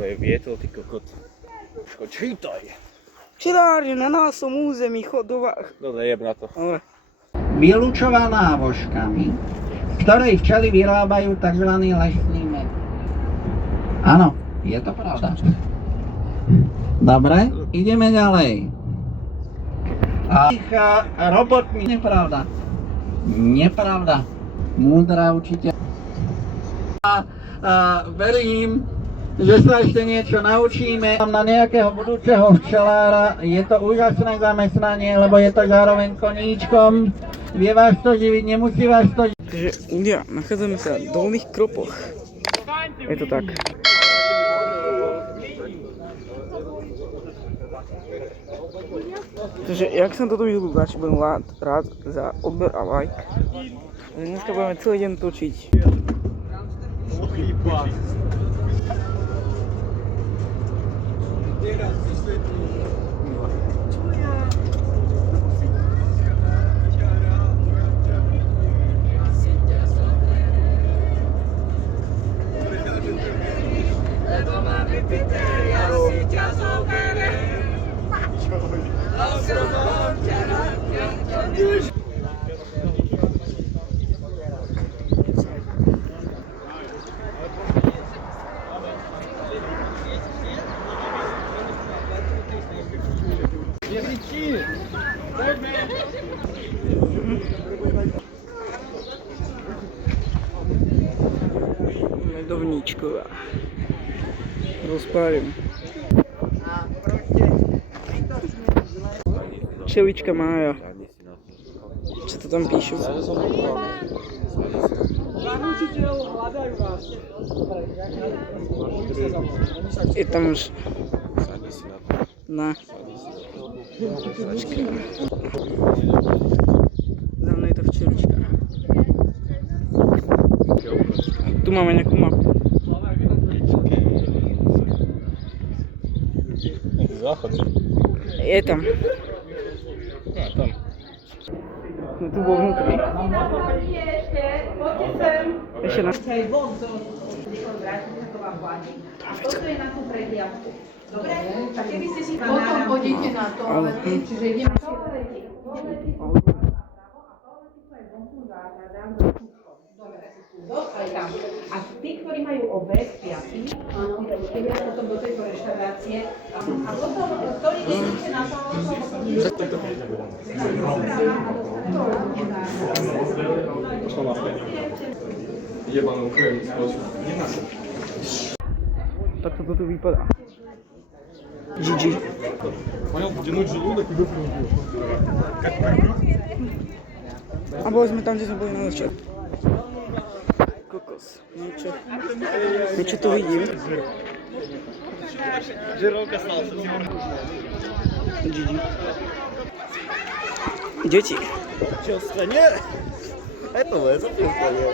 To je vietor, ty kokot. Čítaj. Včeláři na našom území chodovách. Dobre, jeb na to. Ale. Vylučovaná vožkami, z ktorej včely vyrábajú tzv. Lesný med. Áno, je to pravda. Dobre, ideme ďalej. A ich robotmi nepravda. Nepravda. Múdra učiteľ. Verím, že sa ešte niečo naučíme. Na nejakého budúceho včelára je to úžasné zamestnanie, lebo je to zároveň koníčkom. Vie vás to živiť, nemusí vás to živiť. Takže ľudia, nachádzame sa v Dolných Kropoch. Je to tak. Takže jak sa toto video páči, budem rád za odber a like. Dneska budeme celý deň točiť. Medovníčková. Rozpálim. Čelička Mája. Čo to tam píšu? Je tam už. Na. Za mnou je to včelička. Tu máme nejakú mapu. Záchod. Je tam. Tam. No tu bol vnútri. Ešte na... A toto je na tú prehliadku. Dobre? Tak keby ste si potom chodíte na toalety, čiže ideme na toalety. Toalety sú napravo a toalety sú aj vonku záhradám do kúškom. Dobre, aj tam. A tí, ktorí majú obed, piatí, keď ja potom do tejto reštaurácie, a potom, ktorí idete na toaletu, Tak to tu vypadá. GG. Понял, втянуть желудок и выплюнуть. A boli sme tam, kde sme boli na začiatku. Kokos. Niečo tu vidím. Žirovka stala sa. GG. Deti. Čo stane? Это stane.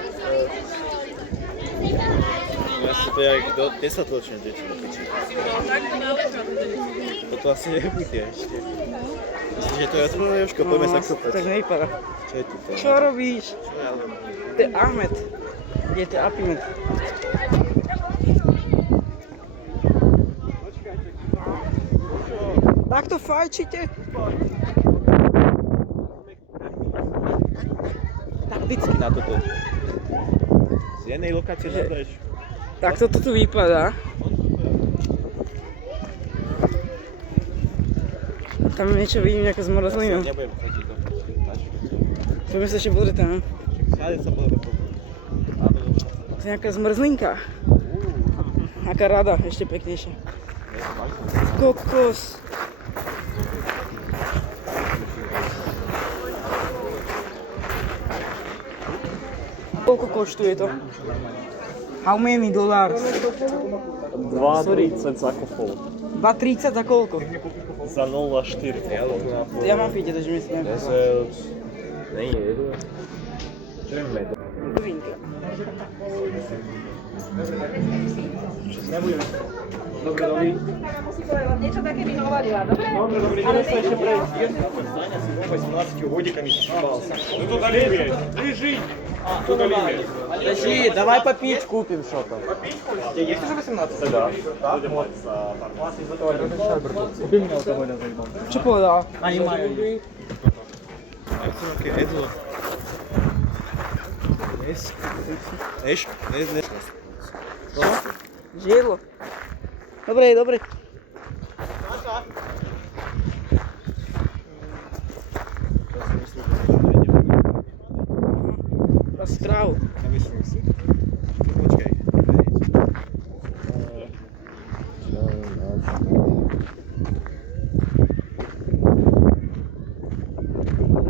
Vlastne to je jak do 10-ročné deti do piči. Toto asi nebude ešte. Myslím, že to je otvorené, Jožko, poďme sa kopať. Tak nevypadá. Čo je tu? Čo robíš? Čo ja robím? To je Ahmed. Je to Apimed. Takto fajčíte? Takticky na toto. Z jednej lokácie dojdeš. Tak toto tu vypadá. Tam niečo vidím, nejaká zmrzlina. Nebudem chodiť do Poďme sa ešte pozrieť tam. Sáde sa budeme pozrieť. To je nejaká zmrzlinka. Aká rada, ešte peknejšia. Kokos. Koľko koštuje to? How many dollars? 2,30 za kofol. 2,30 za koľko? Za 0,4. Ja mám vidieť, že myslím. 10. Není, jedu. Čo je med? Novinka. Nebudeme. Dobre, dobrý. niečo také mi hovorila, dobre? Dobre, ideme sa ešte prejsť. Staňa si vôbec s 12 hodikami spával sa. No to dali vieť. Leži. Подожди, давай попить купим что-то. Есть уже 18? Да. Купи мне алкоголя заебал. Чего, да? А, и маю. Жидло. Добре, добре. Страву.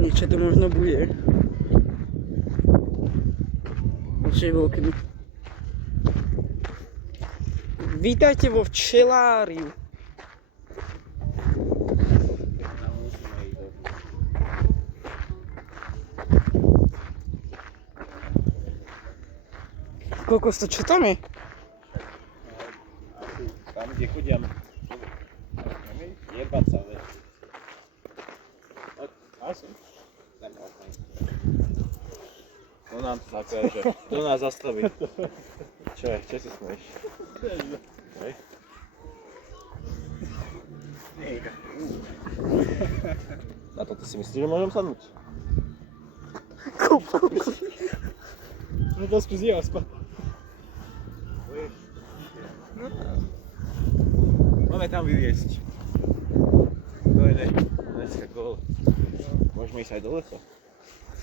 Нічого то можна буде. Ще великими. Вітайте во вчеларів. Kokos, to čo tam je? Tam, kde chodím. Jebať sa, veď. To nám to zakáže. To nás zastaví. Čo je? Čo si smeješ? Hej. Na toto si myslíš, že môžem sadnúť? Ну, то спізділа спа. Máme tam vyviesť. To je dneska gól. Môžeme ísť aj do lesa?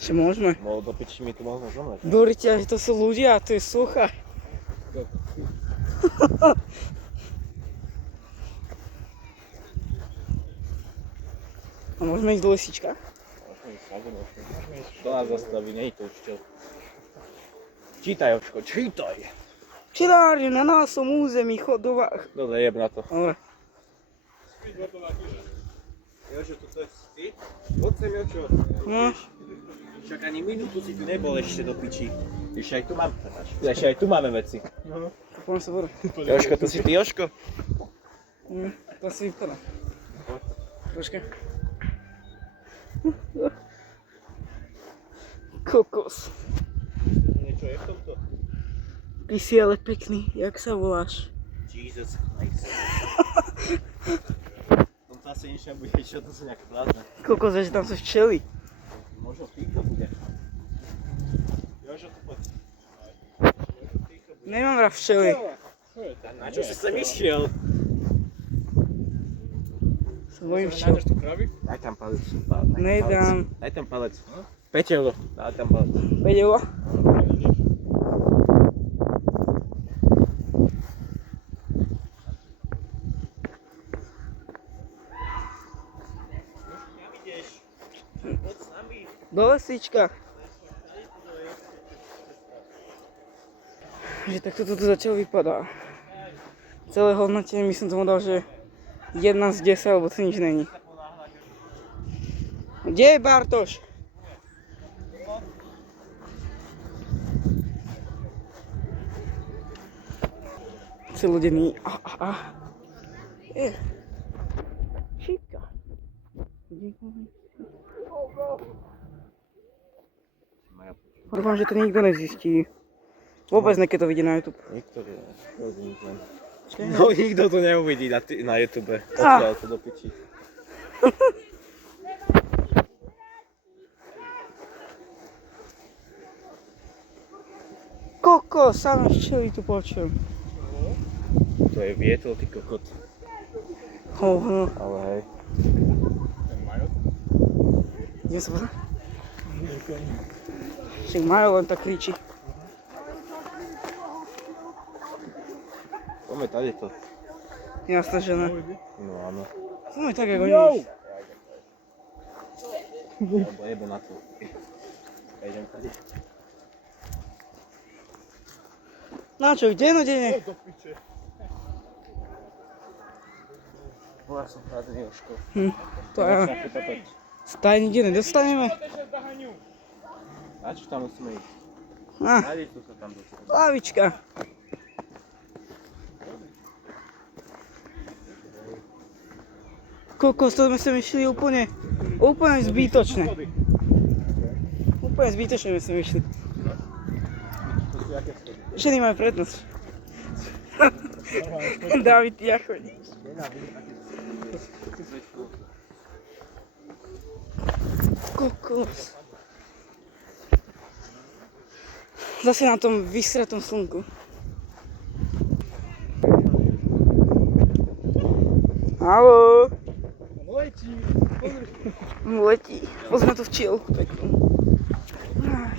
Чи можна? No do piči mi tu možno zomrieť. Говорите, to sú ľudia, a to je sucha. A môžeme ísť do lesička? Môžeme ísť sade, môžeme ísť. To nás zastaví, nie je to učiteľ. Čítaj, Jožko, čítaj! Včelári na našom území chodovách. Dobre, jeb na to. Dobre. Jožo, toto je ty? Poď sem, Jožo. No. Však ani minútu si tu nebol ešte do piči. Ešte aj tu máme, ešte aj tu máme veci. Poďme sa voru. Jožko, to si ty, Jožko? To si vypadá. Troška. Kokos. Niečo je v tomto? Ty si ale pekný, jak sa voláš? Jesus Christ. V tomto asi nič nebude, čo to sú nejaké blázne. Kokos, že tam sú včely. Možno týchto bude. Jožo, tu poď. Nemám rád včely. Na čo si sem išiel? Sa bojím včel. Nájdeš tu kravy? Daj tam palec. Nedám. Daj tam palec. 5 euro. Daj tam palec. Vedela? Do lesička. Že takto to tu zatiaľ vypadá. Celé hodnotenie by som tomu dal, že 1 z 10, alebo to nič není. Kde je Bartoš? Celodenný. Šípka. Dúfam, že to nikto nezistí. Vôbec keď to vidí na YouTube. Nikto No nikto to neuvidí na YouTube. Ah. Odtiaľ to do piči. Kokos, sám včeli tu počujem. To je vietor, ty kokot. Hovno. Ale hej. Idem sa pozrieť. Však Majo len tak kričí. Poďme tady to. Jasné, že ne. No áno. Poďme tak, ako oni. Lebo jebe na to. Ja idem tady. Na čo, kde denne? Ja som prázdný Jožko. To ja. Staj nikde nedostaneme. A čo tam musíme ísť? Á, Tady tu sa tam dostaneme. lavička. Kokos, to sme sem išli úplne zbytočne. Úplne zbytočne sme sem išli. Ženy majú prednosť. David, ty ako chodíš? Kokos. Zase na tom vysratom slnku. Haló. Letí. Pozme tu včielku peknú. Aj.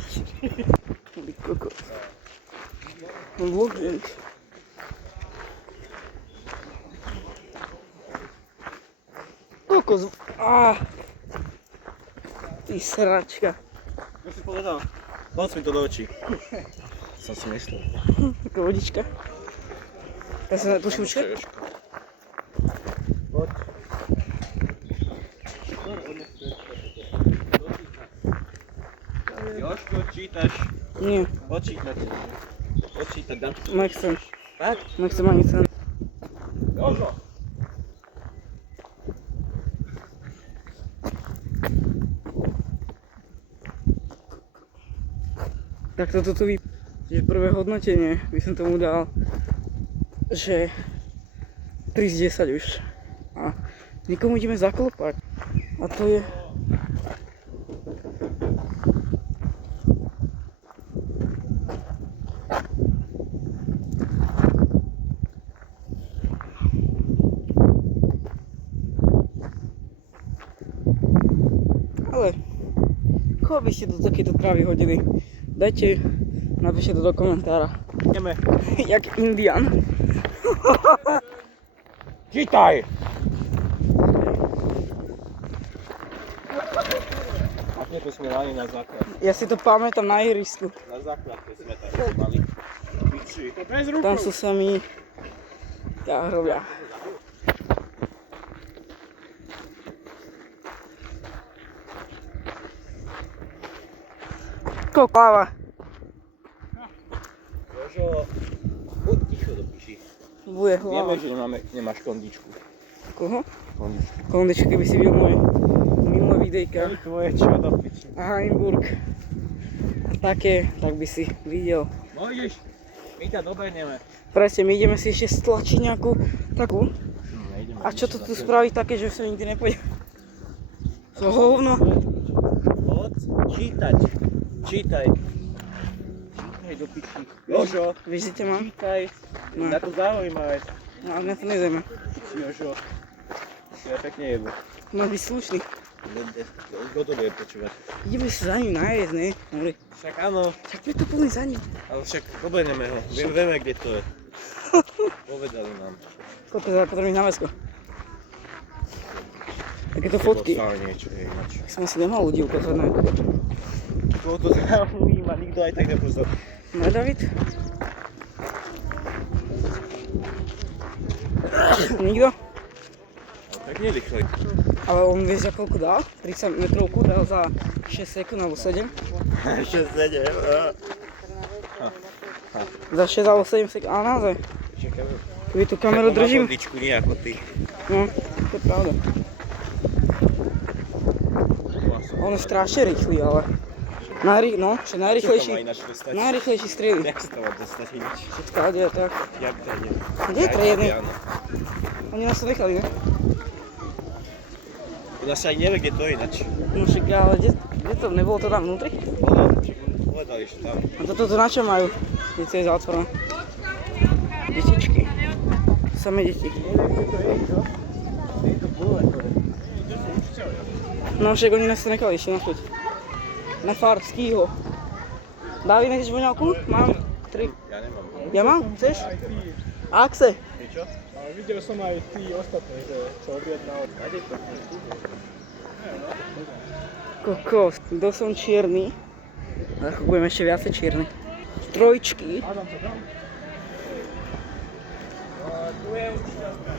Kokos. Vlogging. Kokos. Ty sračka. Čo si povedal? Moc mi to do očí. Som si myslel. Taká vodička. Ja som tu šučka. Jožko, čítaš? Nie, Počítať. Počítať, dám ti. nechcem. Tak? Nechcem ani chcem. Jožo! Tak toto tu že prvé hodnotenie by som tomu dal, že 3 z 10 už. A niekomu ideme zaklopať. A to je... Ale koho by ste do takéto trávy hodili? Dajte, napíšte to do komentára. Ideme. Jak Indian. Čítaj! Aké to sme mali na základ? Ja si to pamätám na ihrisku. Na základke sme tak mali. Piči. Tam sú sami ťahrovia. Kokláva. Jožo, buď ticho do piči. Bude Vieme, hlava. že nemáš kondičku. Koho? Kondičku. Kondičky, keby si videl moje minulé videjka. Tvoje čo do piči? A Heimburg. A také, tak by si videl. No ideš, my ťa dobehneme. Presne, my ideme si ešte stlačiť nejakú takú. Nejdeme. A čo to tu spraví také, že sa nikdy nepôjde? To hovno. Poď čítať. Čítaj. Čítaj do piči. Jožo, Vieš, že ťa mám? čítaj. No. Na to zaujímavé. No, ale mňa to nezaujíma. Jožo. Si ja pekne jebu. Mal byť slušný. Kto to bude počúvať? Ideme sa za ním najesť, ne? Mori. Však áno, Však preto poďme za ním. ale však dobehneme ho. Vieme, kde to je. Povedali nám. Koľko za potrebných náväzko? Takéto fotky. Stále niečo je ináč. Tak som si nemal ľudí ukázať na... Koho to zaujíma, nikto aj tak nepozor. No, David? Nikto? Tak nerýchli. Ale on vie za koľko dal? 30 metrovku dal za 6 sekúnd alebo 7? 6, 7. Za 6 alebo 7 sekúnd, ale naozaj. Čakaj. Keby tú kameru držím. kondičku, nie ako ty. No, to je pravda. On je strašne rýchly, ale... No, že najrýchlejší strely. Jak sa to má dostať ináč? Však stále je tak. Jak to je? Kde je triedny? Oni nás to nechali, ne? U nás sa aj nevie, kde to je ináč. No však, ale kde to? Nebolo to tam vnútri? Povedali, že tam. A toto tu na čo majú? Kde to je zatvorené? Detičky. Samé deti. No však oni nás to nechali ešte naspäť. Na fár, skýho. Dávid, nechceš voňavku? Mám 3. Ja nemám. Ja mám? Chceš? Akse. Ty čo? Ale videl som aj tí ostatní, že sa objednal. Kde to? Kokos. Kto som čierny? Ako budem ešte viacej čierny. Trojčky. Adam sa tam? Tu je učiteľka.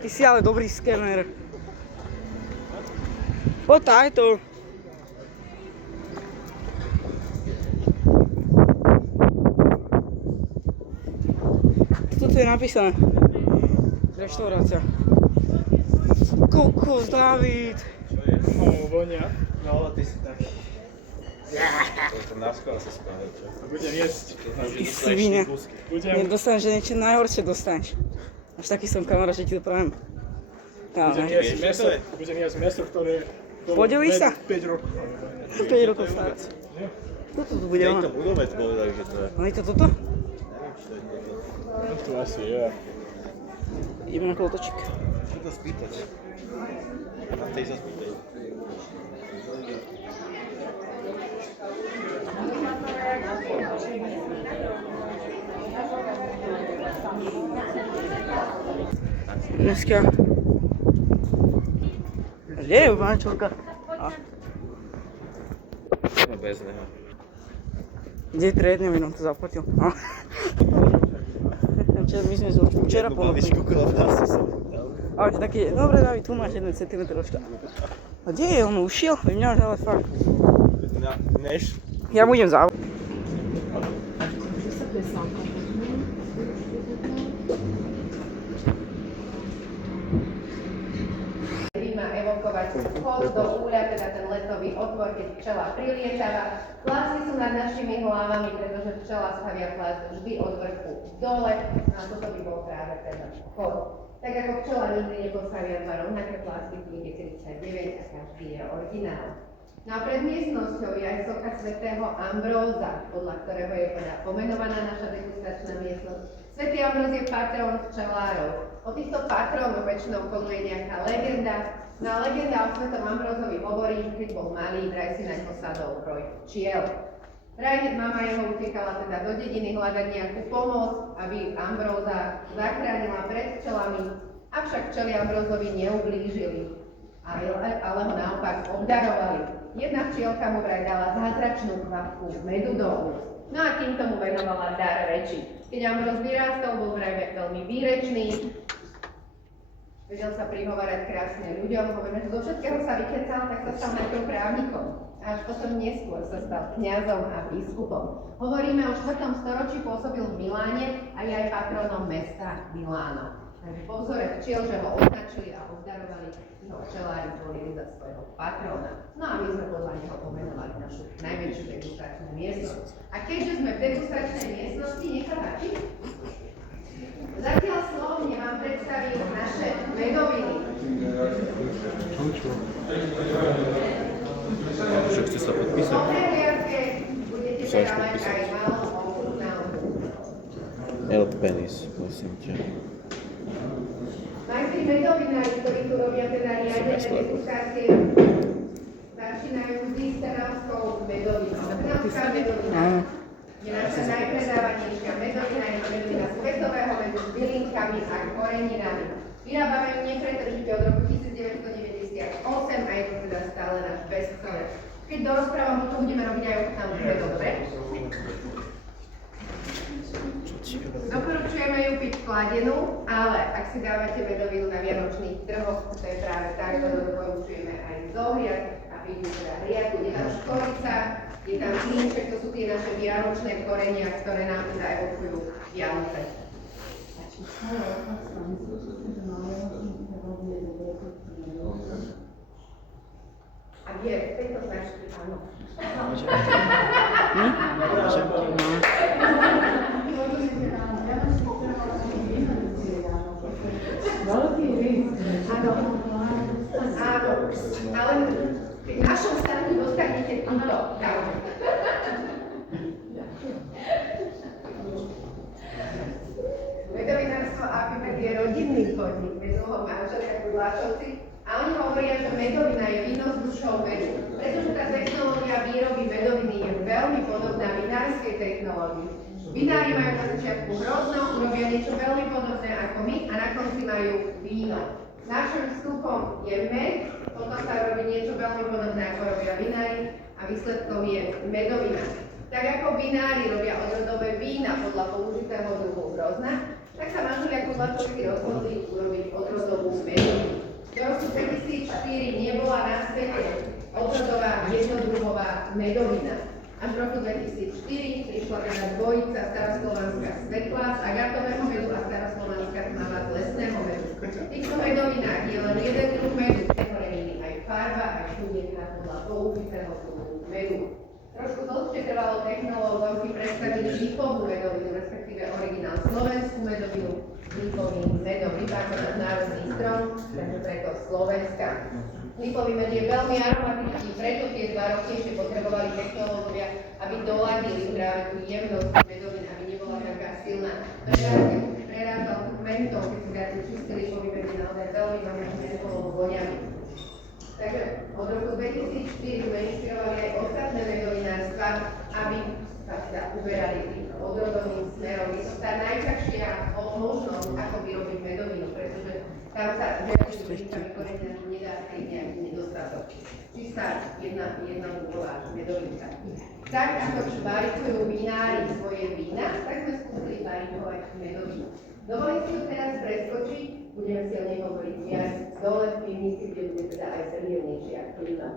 Ty si ale dobrý skener. Poď tajto. Toto je napísané. Reštaurácia. Kokos, David. Čo je? vonia. No, ty si taký. To na skôr sa spáva, čo? A budem jesť. Ty svine. Budem Nedostaneš, že niečo najhoršie dostaneš. Až taký som kamarát, že ti to prajem. budem jesť meso, ktoré Podeliš sa? 5 rokov. 5 rokov staré. Toto tu bude V tejto ono. budove to bolo, takže to je... No je to toto? Neviem, či to je niekto. No to asi je. Ideme na kolotočík. Čo to spýtať? Na tej sa spýtaj. Dneska... Kde je mančelka? No bez neho. Kde je triedne, mi nám to zaplatil. No. My sme včera Jednu ponúkli. babičku klobásy som dal. Ale to taký, dobre David, tu máš 1 cm rošta. A kde je? On ušiel? Vyňaš, ale fakt. Než? Ja budem závod. Má evokovať vchod do úľa, teda ten letový otvor, keď včela prilietava. Plásy sú nad našimi hlavami, pretože včela stavia plás vždy od vrchu dole, a toto by bol práve ten vchod. Tak ako včela nikdy nepostavia dva rovnaké plásy, tu je 39 a každý je originál. No a pred miestnosťou je aj socha svätého Ambróza, podľa ktorého je teda pomenovaná naša degustačná miestnosť. Svätý Ambróz je patrón včelárov. O týchto patrónoch väčšinou koluje nejaká legenda. No a legenda o svätom Ambrózovi hovorí, že keď bol malý, vraj si naň posadol broj včiel. Vraj mama jeho utekala teda do dediny hľadať nejakú pomoc, aby Ambróza zachránila pred včelami, avšak včely Ambrózovi neublížili, ale ho naopak obdarovali. Jedna včielka mu vraj dala zázračnú kvapku medu do úst. No a týmto mu venovala dar reči. Keď Ambróz vyrástol, bol vraj veľmi výrečný, vedel sa prihovárať krásne ľuďom, hovoríme, že zo všetkého sa vykecal, tak sa stal najprv právnikom. Až potom neskôr sa stal kňazom a biskupom. Hovoríme o 4. storočí, pôsobil v Miláne a je aj patronom mesta Miláno. Takže po vzore včiel, že ho označili a obdarovali, ho včelári zvolili za svojho patróna. No a my sme podľa neho pomenovali našu najväčšiu degustačnú miestnosť. A keďže sme v degustačnej miestnosti, nech sa páči. Zatiaľ slovne vám predstavím naše medoviny. Že chce sa podpísať? Po prehliadke budete teda mať aj malú ochutnávku. El Penis, prosím ťa. Majstri medovinári, ktorí tu robia teda riadené degustácie, začínajú vždy s trnavskou medovinou. Trnavská medovina je naša najpredávanejšia medovina, je to medovina z svetového medu s bylinkami a koreninami. Vyrábame ju nepretržite od roku 1998 a je to teda stále náš bestseller. Keď dorozprávam, potom budeme robiť aj ochutnávku medové. Doporučujeme ju piť chladenú, ale ak si dávate medovinu na vianočných trhoch, to je práve tak, to doporučujeme aj zohriať a piť ju teda hriatu. Je tam škorica, je tam klínček, to sú tie naše vianočné korenia, ktoré nám teda evokujú Vianoce. A vie, v tejto značky, áno. Áno, ale v našom stanu dostanete túto kávu. Medovinárstvo Apipet je rodinný podnik, vedú ho manželia Kudláčovci a oni hovoria, že medovina je víno s dušou medu, pretože tá technológia výroby medoviny je veľmi podobná vinárskej technológii. Vinári majú na začiatku hrozno, urobia niečo veľmi podobné ako my a na konci majú víno. Našim vstupom je med, potom sa robí niečo veľmi podobné ako robia vinári a výsledkom je medovina. Tak ako vinári robia odrodové vína podľa použitého druhu hrozna, tak sa manželia Kudláčovci rozhodli urobiť odrodovú medovinu. Do roku 2004 nebola na svete odrodová jednodruhová medovina. Až v roku 2004 prišla teda dvojica staroslovanská Svetlá z agatového medu a staroslovanská Tmava z lesného medu. V týchto medovinách je len jeden druh medu, koreniny aj farba aj chudobná podľa použitého druhu medu. Trošku dlhšie trvalo technológom si predstaviť lípovú medovinu, respektíve originál slovenskú medovinu, lípovým medom vypáchaná národný strom, takže preto Slovenska. Lípový med je veľmi aromatický, preto tie 2 roky ešte potrebovali technológovia, aby doladili práve tú jemnosť medovín, aby nebola taká silná. Prerázal mentom, keď si dáte čistý lípový med, je naozaj veľmi voňavý. Takže od roku 2004 sme inšpirovali aj ostatné medovinárstva, aby sa teda uberali tým odrodovým smerom. Je to tá najťažšia možnosť, ako vyrobiť medovinu, pretože tam sa žiadny príklad vykorenená nedá skryť nejaký nedostatok. Čistá jednoduchová medovinka. Tak ako barikujú vinári svoje vína, tak sme skúsili barikovať medovinu. Dovolím si ju teraz preskočiť, budeme si o nej hovoriť viac dole v pivnici, kde bude teda aj príjemnejšia klima.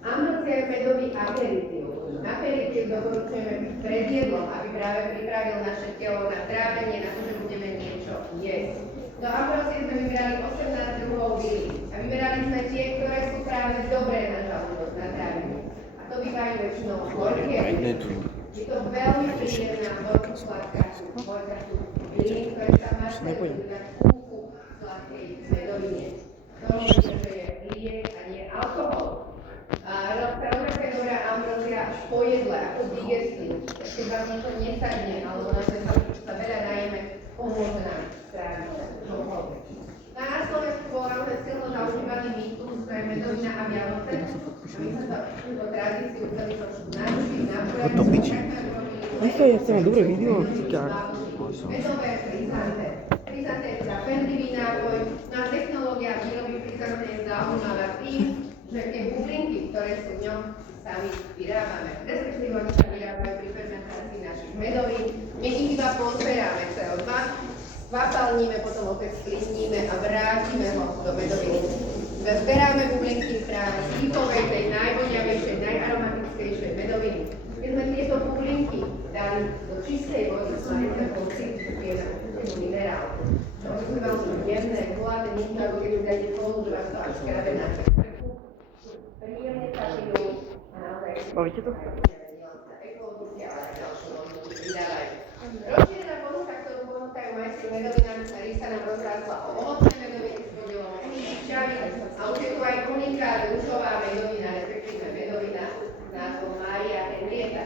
Ambrozia je medový aperitív. Aperitív doporučujeme pred jedlom, aby práve pripravil naše telo na trávenie, na to, že budeme niečo jesť. Do ambrozie sme vybrali 18 druhov bylín a vyberali sme tie, ktoré sú práve dobré na žalúdok, na trávenie. A to bývajú väčšinou horké. Je to veľmi príjemná horko-sladká bylín, ktoré sa maštajú na kúku sladkej medovine. To hovorí, že je liek a nie alkohol. Rovnaká dobrá ambrozia až po jedle, ako digestív. Keď vám niečo nesadne, alebo naše sa veľa najeme, pomôže nám stráviť čokoľvek. Na Slovensku bola naozaj silno zaužívaný mýtus, to je medovina a Vianoce. A my sme túto tradíciu chceli trošku narušiť, naporiadiť. Esto je chceme dobré video, cikár. Medové frizante. Frizante je teda pendlivý nápoj. No a technológia výroby frizante je zaujímavá tým, že tie bublinky, ktoré sú v ňom, sami vyrábame. Respektíve oni sa vyrábajú pri fermentácii našich medovín. My ich iba pozberáme CO2, kvapalníme, potom opäť sklizníme a vrátime ho do medoviny. Zberáme bublinky práve z lípovej, tej najvoňavejšej, najaromatickejšej medoviny. Keď sme tieto bublinky dali do čistej vody, mali sme pocit, že pijeme minerál. To sú veľmi jemné, hladné, nič, ako keď už dajte polu, že vás to až skrabe na krku. Príjemne sa pijú a naozaj... Bavíte to? Ekologicky, ale aj ďalšie možnosti vydávajú. Rozšírená ponuka, ktorú ponúkajú majstri medovinám, ktorý sa nám rozrásla o ovocné medoviny s podielom čavy a už je tu aj unikát rúžová medovina, respektíve medovina s názvom Mária Henrieta.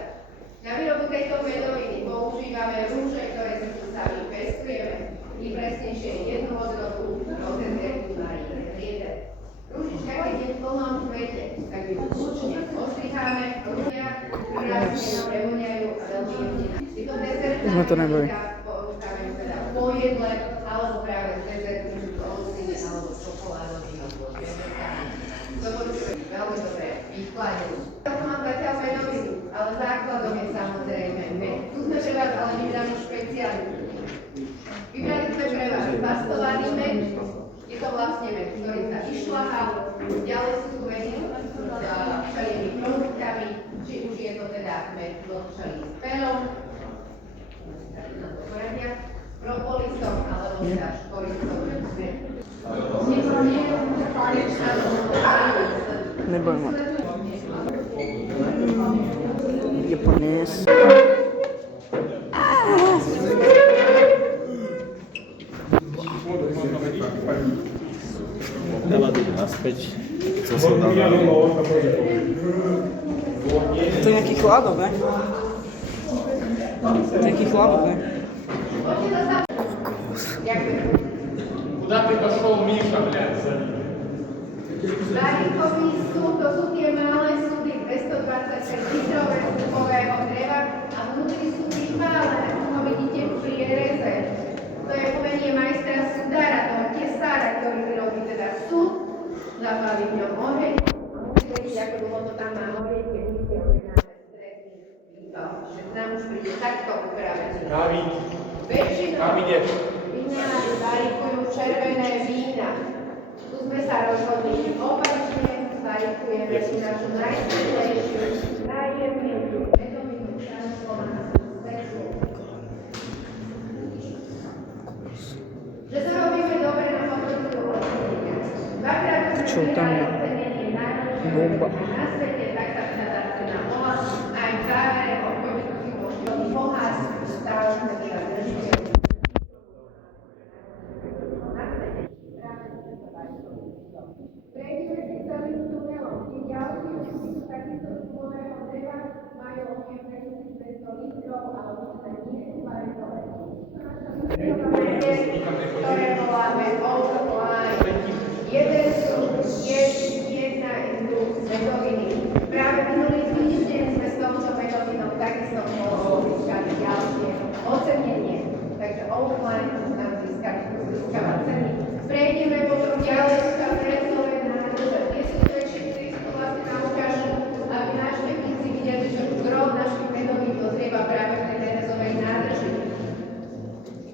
Na výrobu tejto medoviny používame rúže, ktoré si tu sami pestujeme. I presnejšie jednu odrodu rozenzerku Márie Henriete. Rúžička, keď je v plnom kvete, tak ju slučne ostriháme, rúžia, krásne prevoniajú a veľmi jemne. Tieto dezertná medovina ponúkame teda po jedle, alebo práve z dezertným ovocnými alebo čokoládovými dezertami. Doporučujem veľmi dobré vychladenie. To mám zatiaľ medovinu, ale základom je samozrejme med. Tu sme pre vás ale vybrali špecialitu. Vybrali sme pre vás pastovaný med. Je to vlastne med, ktorý sa vyšľahal. Ďalej sú tu medy s všelijakými produktami, či už je to teda med vlhčený s perom, propolisom alebo teda škorisom. Nebojím ma. Japonés. Dala to naspäť. Co som tam dal? To je nejaký chladok, ne? To je nejaký chladok, ne? Куда ты пошел, Миша, блядь? Barikový súd, to sú tie malé súdy 226 litrové súdového dreva a vnútri sú vypálené, ako vidíte v priereze. To je umenie majstra súdára, toho tesára, ktorý vyrobí teda súd, zapáli v ňom oheň. Musíte vidieť, ako dlho to tam má horieť, keď budete objednáme stredný výbal. Že nám už príde takto upravený. Väčšinou vinári barikujú červené vína. Tu sme sa rozhodli opačne, barikujeme si našu najsvetlejšiu, najjemnejšiu medovinu transformáciu svetu. Že to robíme dobre na hodnotu odborníka. Dvakrát sme vydali ocenenie Bomba. na svete, tak sa teda bola. Aj v závere odpočtu si môžete pohár, stále sme teda držiteľi. Prejdeme si celým tunelom. Tie ďalšie sú takisto z plného dreva, majú objem 2200 litrov, ale určite nie sú baretové. Ktoré voláme Autoline. Jeden je jedna druh medoviny. Práve minulý týždeň sme s touto medovinou takisto získali ďalšie ocenenie. Takže Autoline nám získava ceny. Prejdeme potom ďalej sú tam rezové nádrže. Tie sú väčšie, ktoré sú vlastne na ukážu, aby návštevníci videli, že gro našich medovín dozrieva práve v tej rezovej nádrži.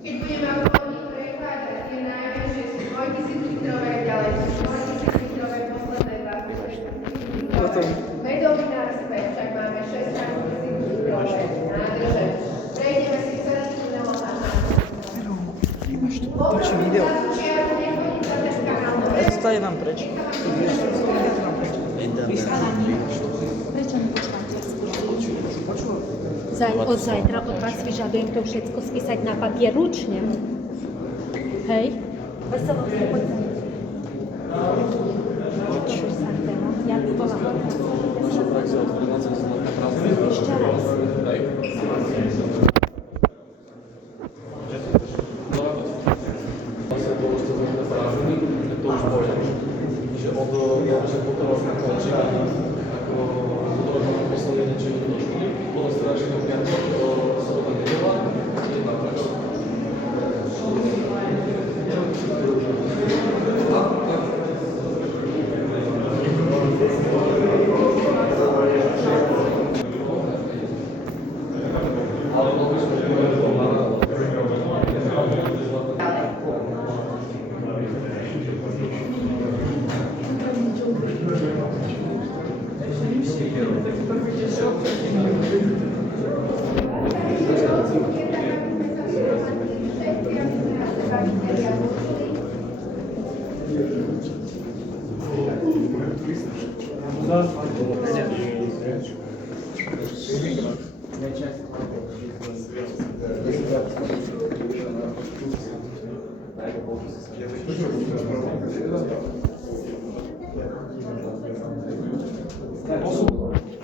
Keď budeme automobil prechádzať, tie najmenšie sú 2000 litrové, ďalej sú 2000 litrové, posledné zápisy. Medovinárstve však máme 16 000 litrové nádrže. Prejdeme si celý tunelom na Točí video. Zostaje nám preč. Prečo nepočkáte od zajtra od vás vyžadujem to všetko spísať na papier ručne. Hej? Veselo ste poďte. Jak bola? Ešte raz.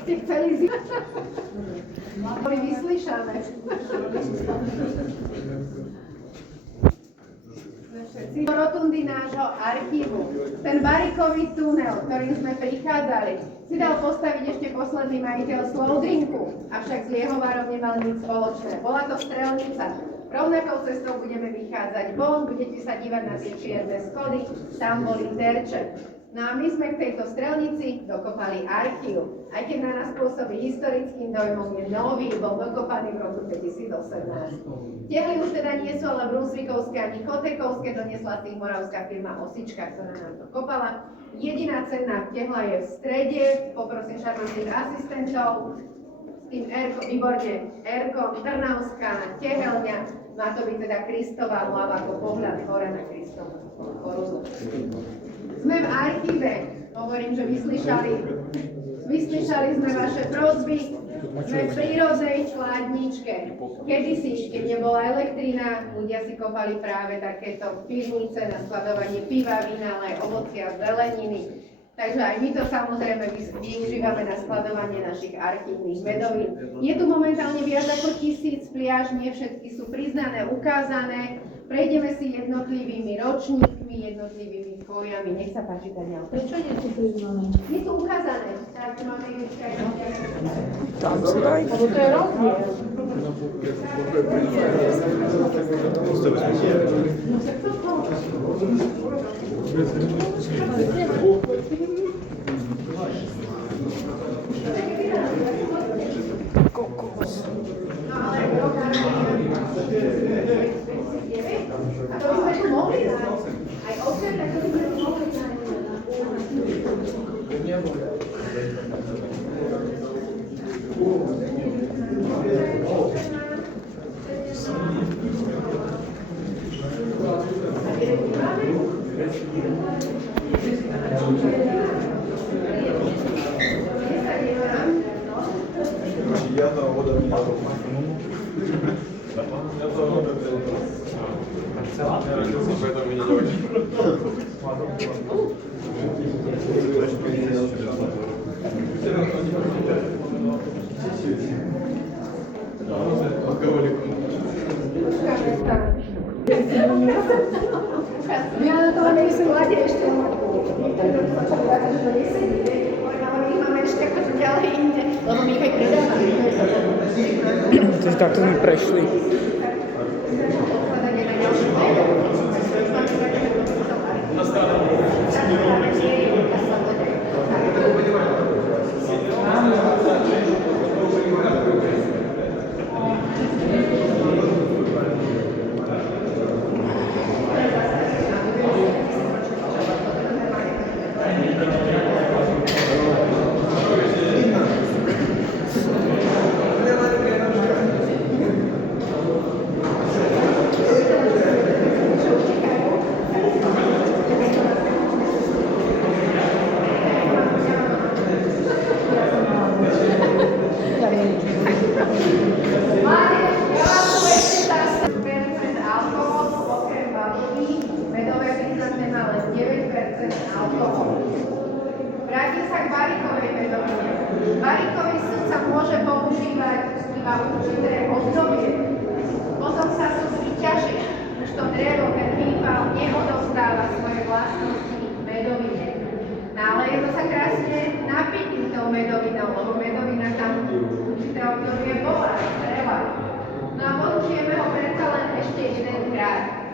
Ste chceli boli vyslyšané. Do rotundy nášho archívu. Ten barikový tunel, ktorým sme prichádzali, si dal postaviť ešte posledný majiteľ Sloudrinku, avšak s Liehovarom nemal nič spoločné. Bola to strelnica. Rovnakou cestou budeme vychádzať von, budete sa dívať na tie čierne schody, tam boli terče. No a my sme k tejto strelnici dokopali archív. Aj keď na nás pôsobí historickým dojmom, je nový, bol dokopaný v roku 2018. Tehly už teda nie sú ale brúsvikovské ani chotekovské, doniesla z tých moravská firma Osička, ktorá nám to kopala. Jediná cenná tehla je v strede, poprosím šarmantných asistentov, s tým výborne Erko, Trnavská tehelňa, má to byť teda Kristová hlava, ako pohľad hore na Kristovú koruzu. Sme v archíve, hovorím, že vyslyšali sme vaše prosby, sme v prírodnej chladničke. Kedysi, keď nebola elektrina, ľudia si kopali práve takéto pivnice na skladovanie piva, vína, ale aj ovocia, zeleniny. Takže aj my to samozrejme využívame na skladovanie našich archívnych medovín. Je tu momentálne viac ako 1000 pliaž, nie všetky sú priznané, ukázané. Prejdeme si jednotlivými ročníkmi, jednotlivými fóriami. Nech sa páči, Daniel. Prečo nie sú priznané? Nie sú ukázané. Tak máme dneska Tam sa daj. to je rozdiel. Kokos. No ale a to by sme tu mohli dať. Aj okrem, tak to by sme tu mohli dať. Ja na to len myslím hľadie ešte. Niektorí do toho čo povedať, že to nesedí, ale my ich máme ešte akože ďalej inde, lebo my ich aj predávame. Takže takto sme prešli. Odkladanie na ďalší deň. Vrátim sa k barikovej medovine. Barikový súd sa môže používať iba určité obdobie. Potom sa súd vyťaží. Už to drevo, ten výpal, neodovzdáva svoje vlastnosti medovine. No ale je to sa krásne napitý tou medovinou, lebo medovina tam určité obdobie bola, dreva. No a použijeme ho predsa len ešte jedenkrát.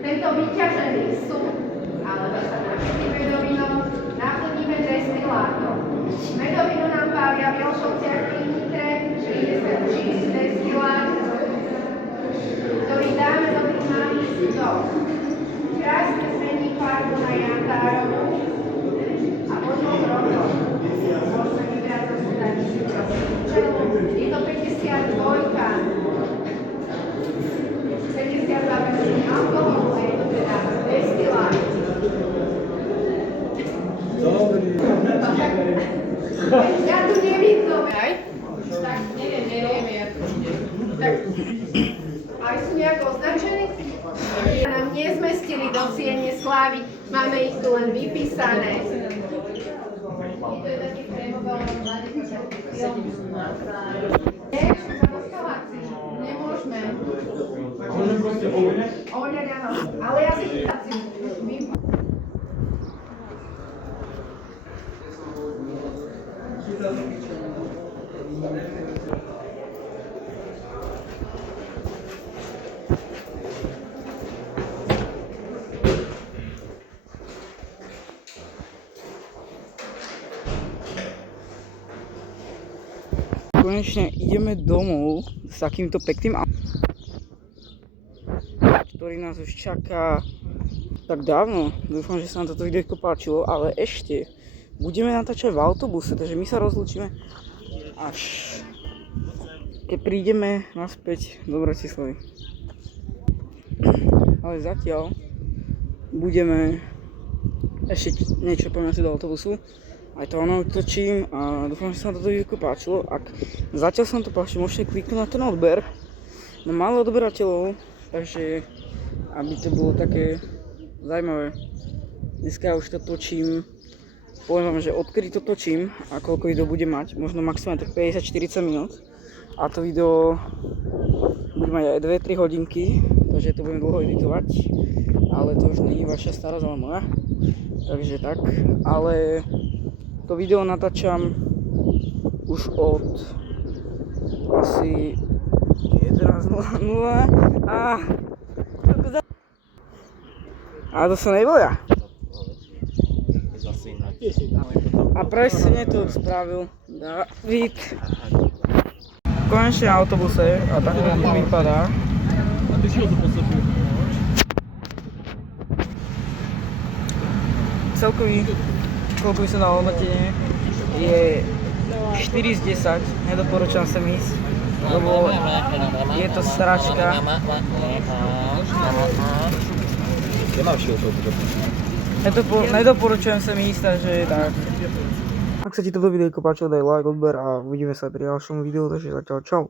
Tento vyťažený súd, alebo sa napitý medovinou, naplníme destilátom. Medovinu nám pália v Jelšovciach Nitre, 46 destilát, ktorý dáme do tých malých súdov. Krásne zmení farbu na jantárovú a po 2 rokoch môžeme vybrať do súda čelu. Je to 52. 52% alkoholu a je to teda destilát. Ja tu nevidno, aj? Tak, nevieme, jak to ide. Tak, aj sú nejak označení? Nám nezmestili do siene slávy, máme ich tu len vypísané. To je taký kremovalný mladý film. Nemôžeme. Ohňať, áno, ale ja si vypácim. Konečne ideme domov s takýmto pekným ktorý nás už čaká tak dávno. Dúfam, že sa nám toto videjko páčilo, ale ešte budeme natáčať v autobuse, takže my sa rozlúčime až keď prídeme naspäť do Bratislavy. Ale zatiaľ budeme ešte niečo poňať do autobusu. Aj to ono točím a dúfam, že sa vám toto videjko páčilo. Ak zatiaľ sa vám to páči, môžete kliknúť na ten odber. Mám málo odberateľov, takže aby to bolo také zaujímavé. Dneska už to točím, poviem vám, že odkedy to točím a koľko video bude mať, možno maximálne tak 50-40 minút. A to video bude mať aj 2-3 hodinky, takže to budem dlho editovať. Ale to už nie je vaša starosť, ale moja. Takže tak, ale to video natáčam už od asi 11:00 a to sa neboja. A presne to spravil David. Konečne na autobuse a takto to vypadá. Celkový, koľko by som dal hodnotenie, je 4 z 10, nedoporúčam sem ísť, lebo je to sračka. Nedoporúčujem sem ísť, takže tak. Ak sa ti toto videjko páčilo, daj like, odber a uvidíme sa pri ďalšom videu, takže zatiaľ čau.